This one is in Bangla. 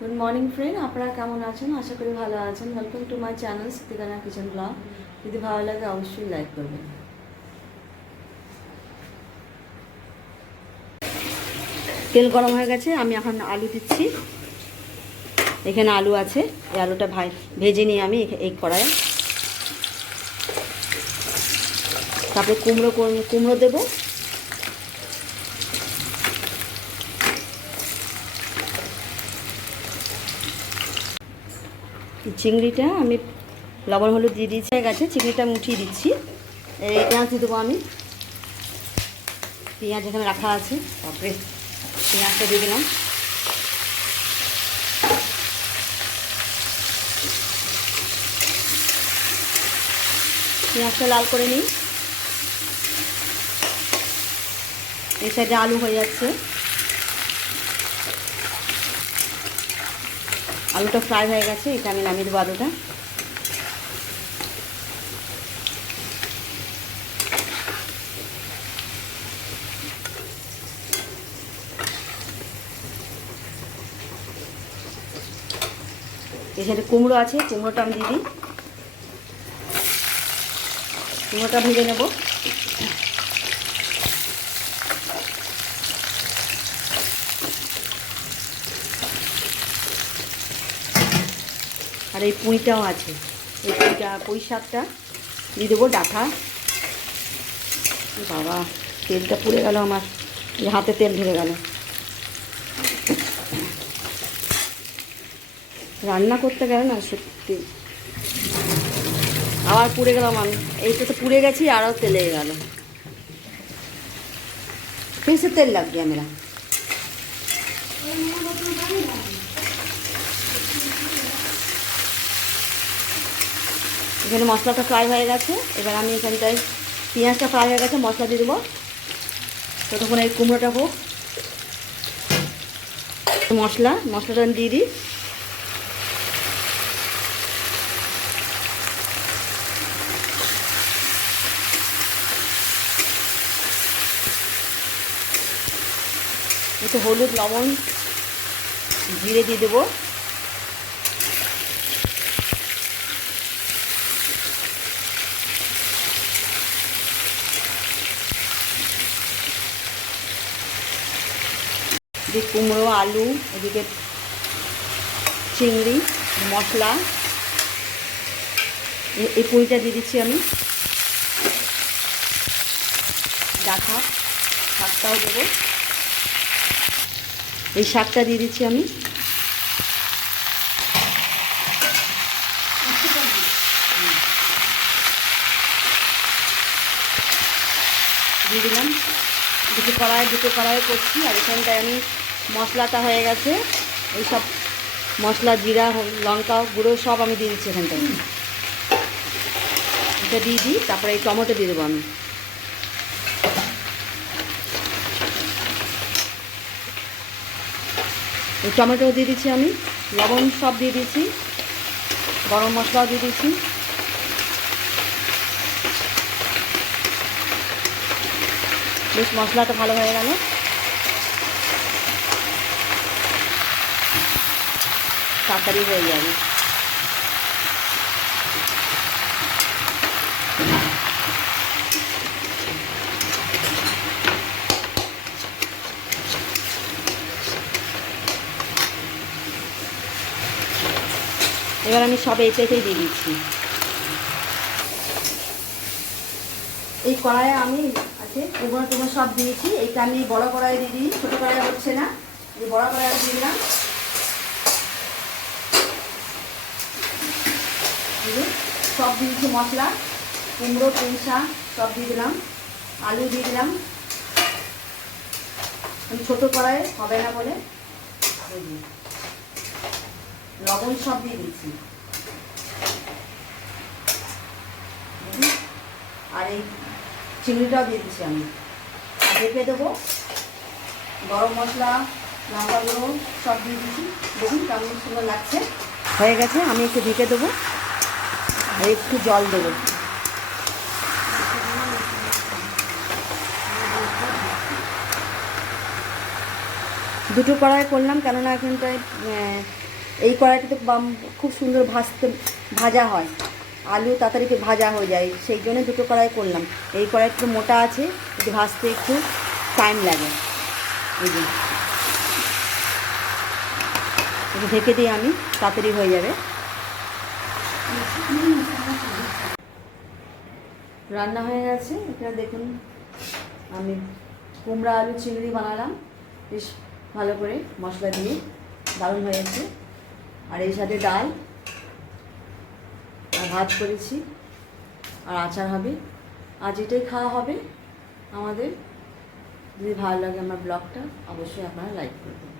গুড মর্নিং ফ্রেন্ড, আপনারা কেমন আছেন? আশা করি ভালো আছেন। Welcome to my channel Siddiqana kitchen blog. যদি ভালো লাগে অবশ্যই লাইক করবেন। তেল গরম হয়ে গেছে, আমি এখন আলু দিচ্ছি। এখানে আলু আছে, এই আলুটা ভেজে নিয়ে আমি এই কড়াইয়ে। তারপরে কুমড়ো দেবো। চিংড়িটা আমি লবণ হলুদ দিয়ে দিয়েছি, হয়ে গেছে। চিংড়িটা মুঠিয়ে দিচ্ছি। এই পেঁয়াজ দিয়ে দেবো আমি। পেঁয়াজ এখানে রাখা আছে, তারপরে পেঁয়াজটা দিয়ে দিলাম। পেঁয়াজটা লাল করে নিই। এই সাইডে আলু হয়ে যাচ্ছে, আলুটা ফ্রাই হয়ে গেছে। এটা আমি নামিয়ে দেবো আলুটা। এখানে কুমড়ো আছে, কুমড়োটা আমি দিয়ে দিই। কুমড়োটা ভেজে নেব। আর এই পুঁইটাও আছে, এই পুঁই শাকটা দিয়ে দেবো। ডাঁটা। বাবা, তেলটা পুড়ে গেল আমার, হাতে তেল ধরে গেল। রান্না করতে গেলে না সত্যি আবার পুড়ে গেলাম আমি। এইটা তো পুড়ে গেছি, আরও তেলে গেল। फिर से तेल लग गया मेरा। এখানে মশলাটা ফ্রাই হয়ে গেছে। এবার আমি এখানটায় পেঁয়াজটা ফ্রাই হয়ে গেছে, মশলা দিয়ে দেবো। ততক্ষণ এই কুমড়োটা হোক। মশলাটা আমি দিয়ে দিই। একটু হলুদ, লবণ, জিরে দিয়ে দেবো। এদিকে কুমড়ো, আলু, এদিকে চিংড়ি, মশলা, এই পুঁইটা দিয়ে দিচ্ছি আমি। ডাঁটা শাকটাও দেবো। এই শাকটা দিয়ে দিচ্ছি আমি। দিয়ে দিলাম। দুটো কড়াই করছি। আর এখানটায় আমি মশলাটা হয়ে গেছে, এইসব মশলা, জিরা, লঙ্কা গুঁড়ো সব আমি দিয়ে দিচ্ছি এখানটায়। এটা দিয়ে দিই। তারপরে এই টমেটো দিয়ে দেবো আমি। এই টমেটো দিয়ে দিচ্ছি আমি। লবণ সব দিয়ে দিচ্ছি, গরম মশলাও দিয়ে দিচ্ছি। বেশ মশলাটা ভালো হয়ে গেল। তাড়াতাড়ি হয়ে যাবে। এবার আমি সব এতেই দিয়ে দিচ্ছি। এই কড়াইয়ে আমি আছে কুমড়ো সব দিয়েছি। এইটা আমি বড় কড়াইয়ে দিয়ে দিই, ছোটো কড়াইয়ে হচ্ছে না। এই বড় কড়াইয়ে দিয়ে দিলাম। সব দিয়েছি মশলা, কুমড়ো, পুঁই শাক সব দিয়ে দিলাম। আলু দিয়ে দিলাম। আমি ছোটো কড়াইয়ে হবে না বলে লবণ সব দিয়ে দিচ্ছি। আর এই চিংড়িটাও দিয়ে দিচ্ছি আমি। আর ঢেকে দেবো। গরম মশলা, লঙ্কা গুঁড়ো সব দিয়ে দিচ্ছি। দেখুন কেমন সুন্দর লাগছে। হয়ে গেছে, আমি একটু ঢেকে দেবো। আর একটু জল দেবো। দুটো কড়াই করলাম, কেননা এখানটায় এই কড়াইটাতে খুব সুন্দর ভাজা হয়, আলু তাড়াতাড়ি ভাজা হয়ে যায়, সেই জন্য দুটো কড়াই করলাম। এই কড়াইটা একটু মোটা আছে, একটু ভাজতে একটু টাইম লাগে। এই যে একটু ঢেকে দিই আমি, তাড়াতাড়ি হয়ে যাবে। রান্না হয়ে গেছে। এখানে দেখুন আমি কুমড়া আলু চিংড়ি বানালাম বেশ ভালো করে মশলা দিয়ে, দারুণ হয়েছে। আর এই সাথে ডাল আর ভাত করেছি, আর আচার হবে। আজ এটাই খাওয়া হবে আমাদের। যদি ভালো লাগে আমার ব্লগটা, অবশ্যই আপনারা লাইক করবেন।